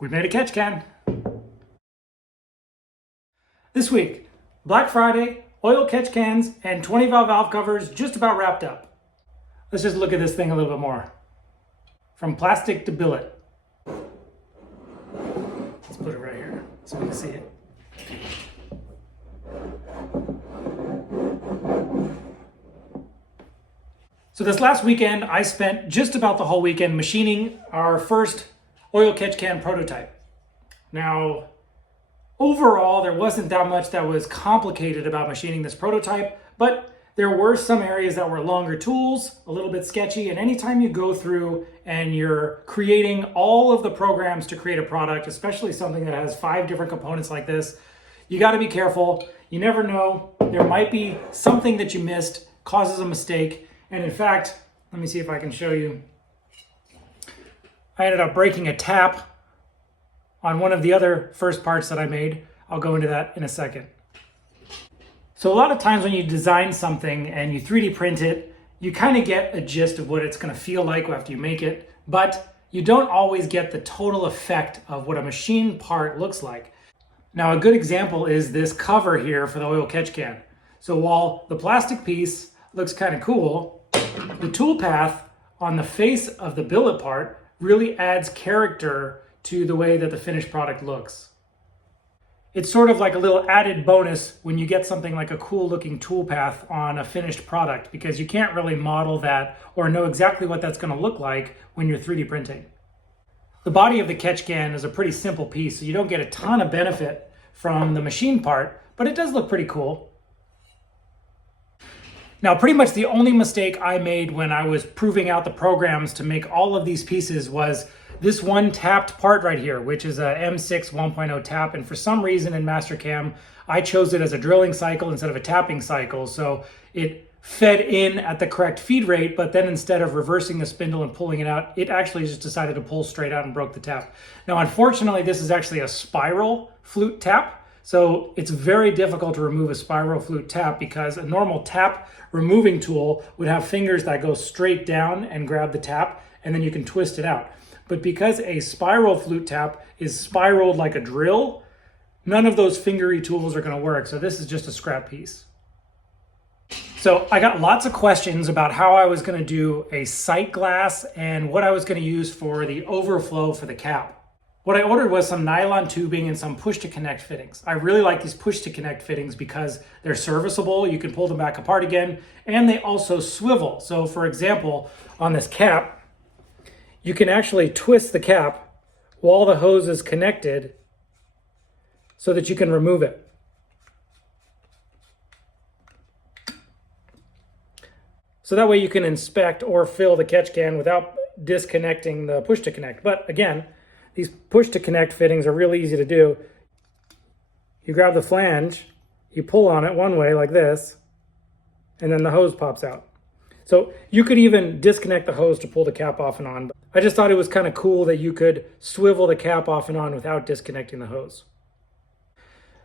We made a catch can. This week, Black Friday, oil catch cans, and 20 valve covers just about wrapped up. Let's just look at this thing a little bit more. From plastic to billet. Let's put it right here so we can see it. So this last weekend, I spent just about the whole weekend machining our first oil catch can prototype. Now, overall, there wasn't that much that was complicated about machining this prototype, but there were some areas that were longer tools, a little bit sketchy, and anytime you go through and you're creating all of the programs to create a product, especially something that has 5 different components like this, you got to be careful. You never know. There might be something that you missed, causes a mistake. And in fact, let me see if I can show you. I ended up breaking a tap on one of the other first parts that I made. I'll go into that in a second. So a lot of times when you design something and you 3D print it, you kind of get a gist of what it's going to feel like after you make it, but you don't always get the total effect of what a machine part looks like. Now, a good example is this cover here for the oil catch can. So while the plastic piece looks kind of cool, the tool path on the face of the billet part really adds character to the way that the finished product looks. It's sort of like a little added bonus when you get something like a cool looking tool path on a finished product, because you can't really model that or know exactly what that's going to look like when you're 3D printing. The body of the catch can is a pretty simple piece, so you don't get a ton of benefit from the machine part, but it does look pretty cool. Now, pretty much the only mistake I made when I was proving out the programs to make all of these pieces was this one tapped part right here, which is a M6 1.0 tap. And for some reason in Mastercam, I chose it as a drilling cycle instead of a tapping cycle. So it fed in at the correct feed rate, but then instead of reversing the spindle and pulling it out, it actually just decided to pull straight out and broke the tap. Now, unfortunately, this is actually a spiral flute tap. So it's very difficult to remove a spiral flute tap because a normal tap removing tool would have fingers that go straight down and grab the tap, and then you can twist it out. But because a spiral flute tap is spiraled like a drill, none of those fingery tools are going to work. So this is just a scrap piece. So I got lots of questions about how I was going to do a sight glass and what I was going to use for the overflow for the cap. What I ordered was some nylon tubing and some push-to-connect fittings. I really like these push-to-connect fittings because they're serviceable, you can pull them back apart again, and they also swivel. So for example, on this cap, you can actually twist the cap while the hose is connected so that you can remove it. So that way you can inspect or fill the catch can without disconnecting the push-to-connect. But again, these push-to-connect fittings are really easy to do. You grab the flange, you pull on it one way like this, and then the hose pops out. So you could even disconnect the hose to pull the cap off and on. I just thought it was kind of cool that you could swivel the cap off and on without disconnecting the hose.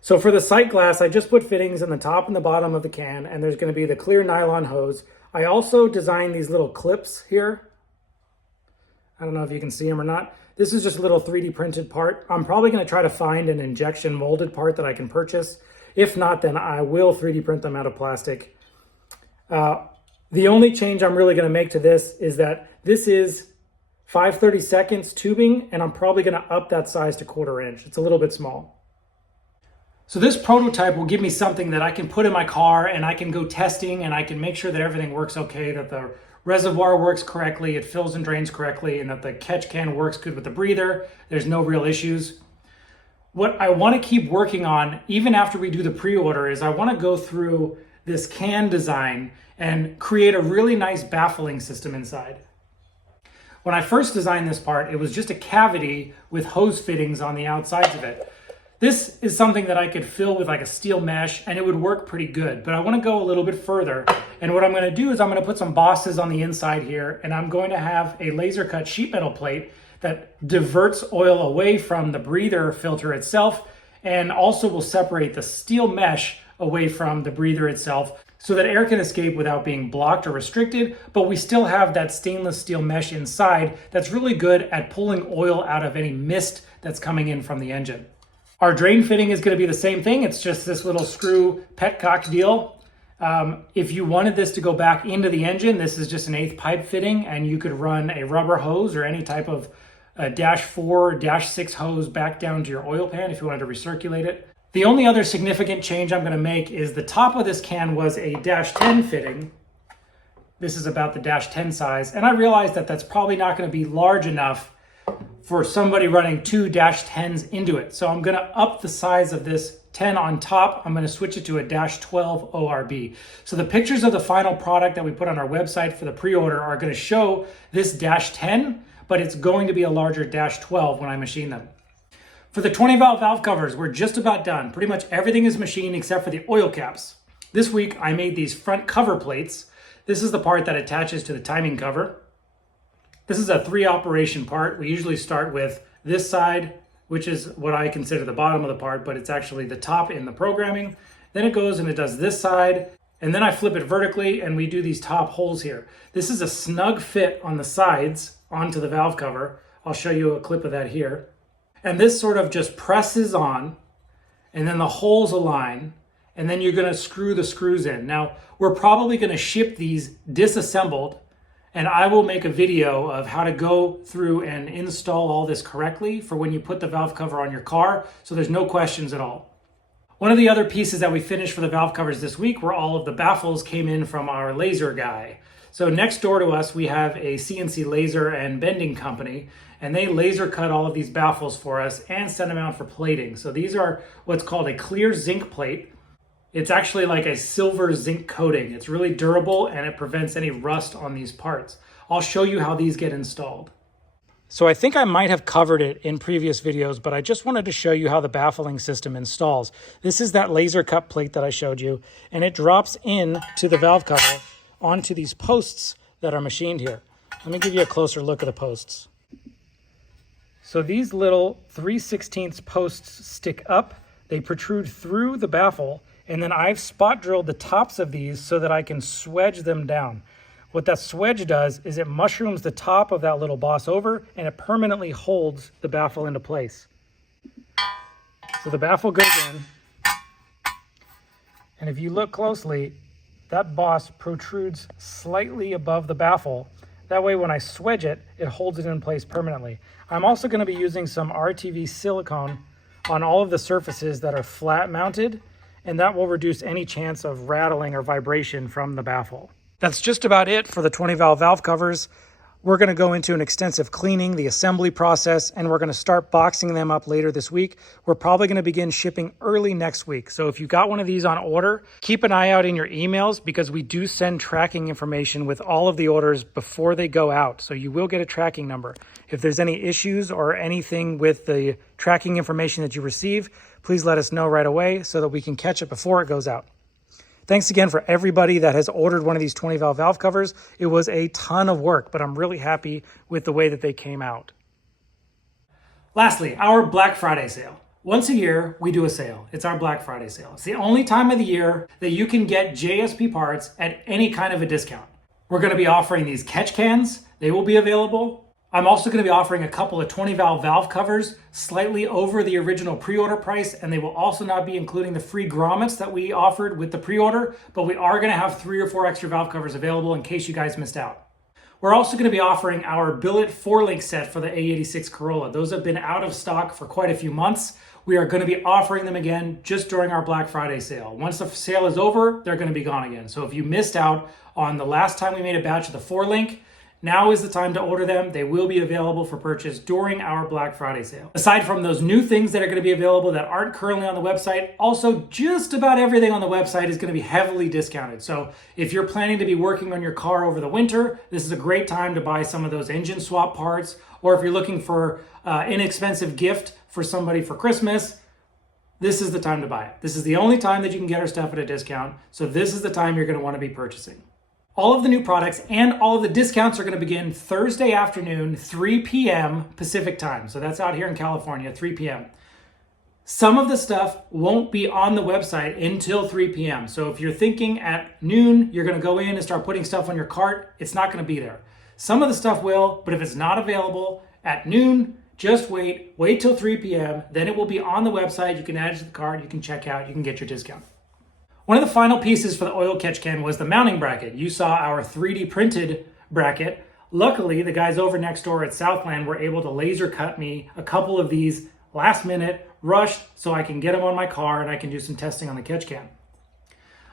So for the sight glass, I just put fittings in the top and the bottom of the can, and there's going to be the clear nylon hose. I also designed these little clips here. I don't know if you can see them or not. This is just a little 3D printed part. I'm probably going to try to find an injection molded part that I can purchase. If not, then I will 3D print them out of plastic. The only change I'm really going to make to this is that this is 5/32 tubing, and I'm probably going to up that size to 1/4 inch. It's a little bit small. So this prototype will give me something that I can put in my car and I can go testing and I can make sure that everything works okay, that the reservoir works correctly, it fills and drains correctly, and that the catch can works good with the breather. There's no real issues. What I want to keep working on, even after we do the pre-order, is I want to go through this can design and create a really nice baffling system inside. When I first designed this part, it was just a cavity with hose fittings on the outsides of it. This is something that I could fill with like a steel mesh and it would work pretty good, but I want to go a little bit further. And what I'm going to do is I'm going to put some bosses on the inside here, and I'm going to have a laser cut sheet metal plate that diverts oil away from the breather filter itself and also will separate the steel mesh away from the breather itself. so that air can escape without being blocked or restricted, but we still have that stainless steel mesh inside that's really good at pulling oil out of any mist that's coming in from the engine. Our drain fitting is going to be the same thing. It's just this little screw petcock deal. If you wanted this to go back into the engine, this is just an 1/8 pipe fitting, and you could run a rubber hose or any type of -4, -6 hose back down to your oil pan if you wanted to recirculate it. The only other significant change I'm going to make is the top of this can was a -10 fitting. This is about the -10 size, and I realized that that's probably not going to be large enough for somebody running 2 -10s into it. So I'm going to up the size of this 10 on top. I'm going to switch it to a -12 ORB. So the pictures of the final product that we put on our website for the pre-order are going to show this -10, but it's going to be a larger -12 when I machine them. For the 20 valve covers, we're just about done. Pretty much everything is machined except for the oil caps. This week, I made these front cover plates. This is the part that attaches to the timing cover. This is a 3-operation part. We usually start with this side, which is what I consider the bottom of the part, but it's actually the top in the programming. Then it goes and it does this side, and then I flip it vertically and we do these top holes here. This is a snug fit on the sides onto the valve cover. I'll show you a clip of that here. And this sort of just presses on, and then the holes align, and then you're gonna screw the screws in. Now, we're probably gonna ship these disassembled, and I will make a video of how to go through and install all this correctly for when you put the valve cover on your car, so there's no questions at all. One of the other pieces that we finished for the valve covers this week were all of the baffles came in from our laser guy. So next door to us, we have a CNC laser and bending company, and they laser cut all of these baffles for us and send them out for plating. So these are what's called a clear zinc plate. It's actually like a silver zinc coating. It's really durable and it prevents any rust on these parts. I'll show you how these get installed. So I think I might have covered it in previous videos, but I just wanted to show you how the baffling system installs. This is that laser cut plate that I showed you, and it drops in to the valve cover onto these posts that are machined here. Let me give you a closer look at the posts. So these little 3/16 posts stick up, they protrude through the baffle, and then I've spot drilled the tops of these so that I can swedge them down. What that swedge does is it mushrooms the top of that little boss over, and it permanently holds the baffle into place. So the baffle goes in, and if you look closely, that boss protrudes slightly above the baffle. That way when I swedge it, it holds it in place permanently. I'm also going to be using some RTV silicone on all of the surfaces that are flat mounted, and that will reduce any chance of rattling or vibration from the baffle. That's just about it for the 20 valve covers. We're going to go into an extensive cleaning, the assembly process, and we're going to start boxing them up later this week. We're probably going to begin shipping early next week. So if you got one of these on order, keep an eye out in your emails because we do send tracking information with all of the orders before they go out. So you will get a tracking number. If there's any issues or anything with the tracking information that you receive, please let us know right away so that we can catch it before it goes out. Thanks again for everybody that has ordered one of these 20 valve covers. It was a ton of work, but I'm really happy with the way that they came out. Lastly, our Black Friday sale. Once a year, we do a sale. It's our Black Friday sale. It's the only time of the year that you can get JSP parts at any kind of a discount. We're going to be offering these catch cans. They will be available. I'm also going to be offering a couple of 20 valve covers slightly over the original pre-order price, and they will also not be including the free grommets that we offered with the pre-order, but we are going to have 3 or 4 extra valve covers available in case you guys missed out. We're also going to be offering our billet 4-link set for the A86 Corolla. Those have been out of stock for quite a few months. We are going to be offering them again just during our Black Friday sale. Once the sale is over, they're going to be gone again. So if you missed out on the last time we made a batch of the 4-link, now is the time to order them. They will be available for purchase during our Black Friday sale. Aside from those new things that are going to be available that aren't currently on the website, also just about everything on the website is going to be heavily discounted. So if you're planning to be working on your car over the winter, this is a great time to buy some of those engine swap parts. Or if you're looking for an inexpensive gift for somebody for Christmas, this is the time to buy it. This is the only time that you can get our stuff at a discount. So this is the time you're going to want to be purchasing. All of the new products and all of the discounts are going to begin Thursday afternoon, 3 p.m. Pacific time. So that's out here in California, 3 p.m. Some of the stuff won't be on the website until 3 p.m. So if you're thinking at noon, you're gonna go in and start putting stuff on your cart, it's not gonna be there. Some of the stuff will, but if it's not available at noon, just wait till 3 p.m. Then it will be on the website. You can add it to the cart, you can check out, you can get your discount. One of the final pieces for the oil catch can was the mounting bracket. You saw our 3D printed bracket. Luckily, the guys over next door at Southland were able to laser cut me a couple of these last minute, rushed, so I can get them on my car and I can do some testing on the catch can.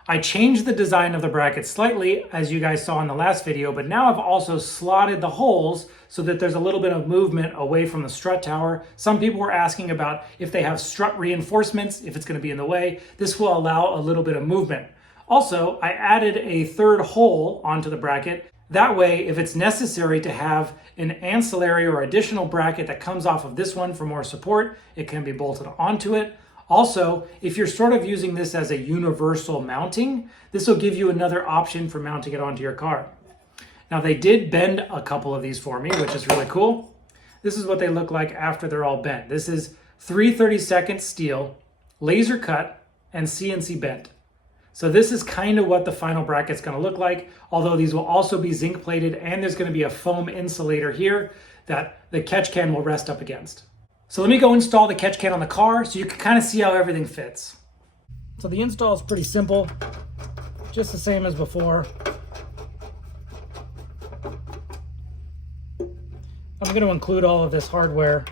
I changed the design of the bracket slightly, as you guys saw in the last video, but now I've also slotted the holes so that there's a little bit of movement away from the strut tower. Some people were asking about if they have strut reinforcements, if it's going to be in the way. This will allow a little bit of movement. Also, I added a third hole onto the bracket. That way, if it's necessary to have an ancillary or additional bracket that comes off of this one for more support, it can be bolted onto it. Also, if you're sort of using this as a universal mounting, this will give you another option for mounting it onto your car. Now, they did bend a couple of these for me, which is really cool. This is what they look like after they're all bent. This is 3/32 steel, laser cut, and CNC bent. So this is kind of what the final bracket's going to look like, although these will also be zinc plated, and there's going to be a foam insulator here that the catch can will rest up against. So let me go install the catch can on the car so you can kind of see how everything fits. So the install is pretty simple, just the same as before. I'm going to include all of this hardware.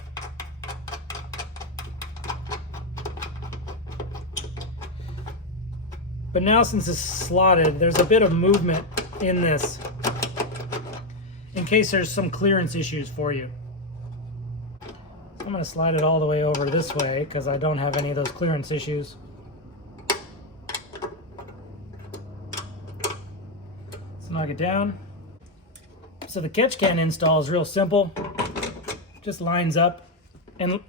But now since it's slotted, there's a bit of movement in this in case there's some clearance issues for you. So I'm going to slide it all the way over this way because I don't have any of those clearance issues. Let's knock it down. So the catch can install is real simple. Just lines up, and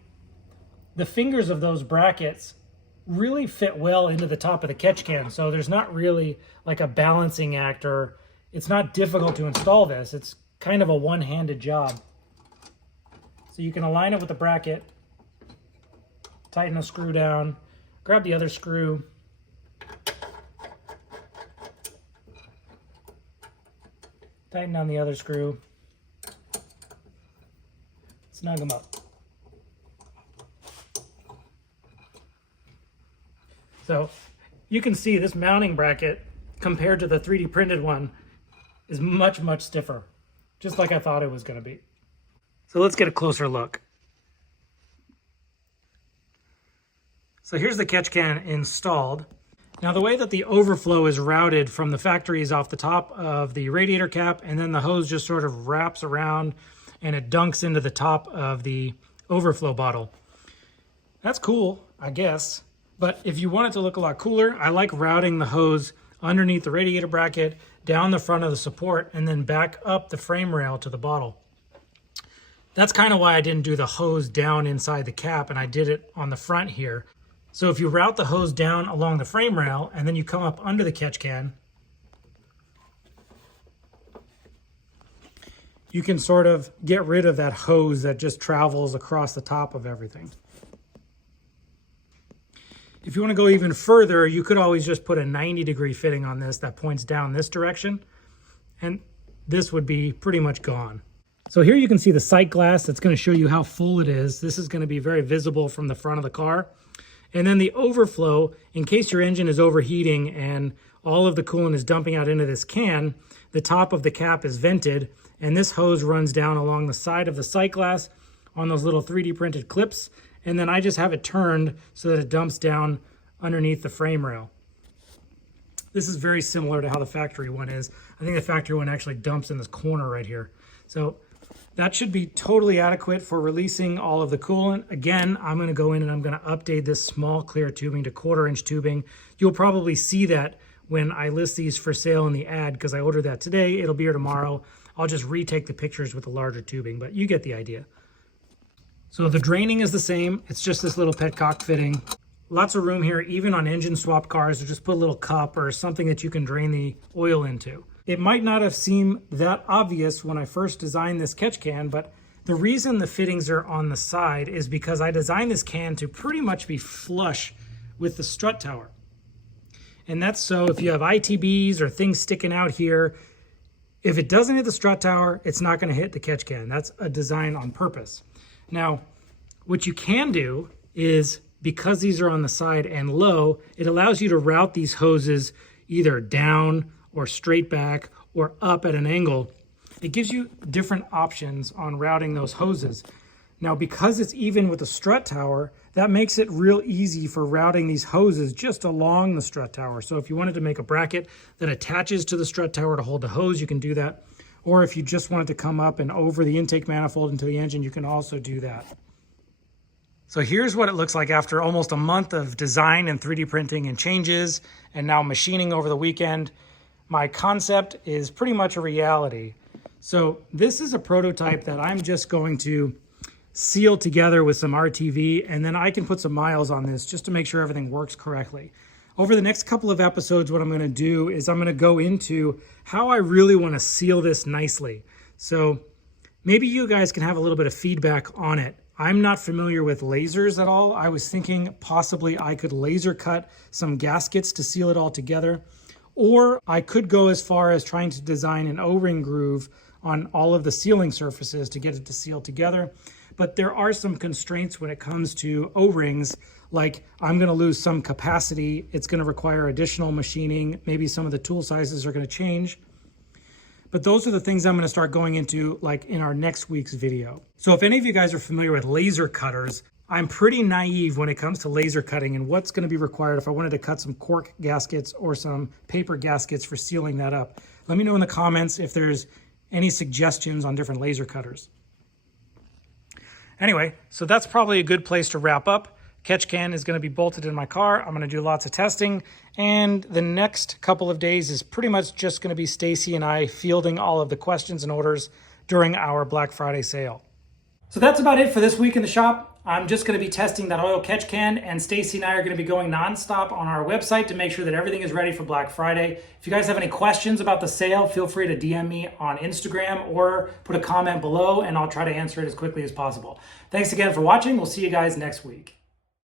the fingers of those brackets really fit well into the top of the catch can, so there's not really like a balancing act, or it's not difficult to install this. It's kind of a one-handed job. So you can align it with the bracket, tighten a screw down, grab the other screw, tighten down the other screw, snug them up. So you can see this mounting bracket compared to the 3D printed one is much, much stiffer, just like I thought it was going to be. So let's get a closer look. So here's the catch can installed. Now the way that the overflow is routed from the factory is off the top of the radiator cap, and then the hose just sort of wraps around and it dunks into the top of the overflow bottle. That's cool, I guess. But if you want it to look a lot cooler, I like routing the hose underneath the radiator bracket, down the front of the support, and then back up the frame rail to the bottle. That's kind of why I didn't do the hose down inside the cap, and I did it on the front here. So if you route the hose down along the frame rail, and then you come up under the catch can, you can sort of get rid of that hose that just travels across the top of everything. If you want to go even further, you could always just put a 90-degree fitting on this that points down this direction, and this would be pretty much gone. So here you can see the sight glass that's going to show you how full it is. This is going to be very visible from the front of the car. And then the overflow, in case your engine is overheating and all of the coolant is dumping out into this can, the top of the cap is vented, and this hose runs down along the side of the sight glass on those little 3D printed clips. And then I just have it turned so that it dumps down underneath the frame rail. This is very similar to how the factory one is. I think the factory one actually dumps in this corner right here. So that should be totally adequate for releasing all of the coolant. Again, I'm going to go in and I'm going to update this small clear tubing to 1/4-inch tubing. You'll probably see that when I list these for sale in the ad because I ordered that today. It'll be here tomorrow. I'll just retake the pictures with the larger tubing, but you get the idea. So the draining is the same. It's just this little petcock fitting. Lots of room here, even on engine swap cars, to just put a little cup or something that you can drain the oil into. It might not have seemed that obvious when I first designed this catch can, but The reason the fittings are on the side is because I designed this can to pretty much be flush with the strut tower. And that's so if you have ITBs or things sticking out here, if it doesn't hit the strut tower, it's not going to hit the catch can. That's a design on purpose. Now, what you can do is, because these are on the side and low, it allows you to route these hoses either down or straight back or up at an angle. It gives you different options on routing those hoses. Now, because it's even with the strut tower, that makes it real easy for routing these hoses just along the strut tower. So if you wanted to make a bracket that attaches to the strut tower to hold the hose, you can do that. Or if you just wanted to come up and over the intake manifold into the engine, you can also do that. So here's what it looks like after almost a month of design and 3D printing and changes, and now machining over the weekend. My concept is pretty much a reality. So this is a prototype that I'm just going to seal together with some RTV, and then I can put some miles on this just to make sure everything works correctly. Over the next couple of episodes, what I'm going to do is I'm going to go into how I really want to seal this nicely. So maybe you guys can have a little bit of feedback on it. I'm not familiar with lasers at all. I was thinking possibly I could laser cut some gaskets to seal it all together, or I could go as far as trying to design an O-ring groove on all of the sealing surfaces to get it to seal together. But there are some constraints when it comes to O-rings, like I'm going to lose some capacity. It's going to require additional machining. Maybe some of the tool sizes are going to change. But those are the things I'm going to start going into like in our next week's video. So if any of you guys are familiar with laser cutters, I'm pretty naive when it comes to laser cutting and what's going to be required if I wanted to cut some cork gaskets or some paper gaskets for sealing that up. Let me know in the comments if there's any suggestions on different laser cutters. Anyway, so that's probably a good place to wrap up. Catch can is going to be bolted in my car. I'm going to do lots of testing. And the next couple of days is pretty much just going to be Stacy and I fielding all of the questions and orders during our Black Friday sale. So that's about it for this week in the shop. I'm just going to be testing that oil catch can, and Stacy and I are going to be going nonstop on our website to make sure that everything is ready for Black Friday. If you guys have any questions about the sale, feel free to DM me on Instagram or put a comment below and I'll try to answer it as quickly as possible. Thanks again for watching. We'll see you guys next week.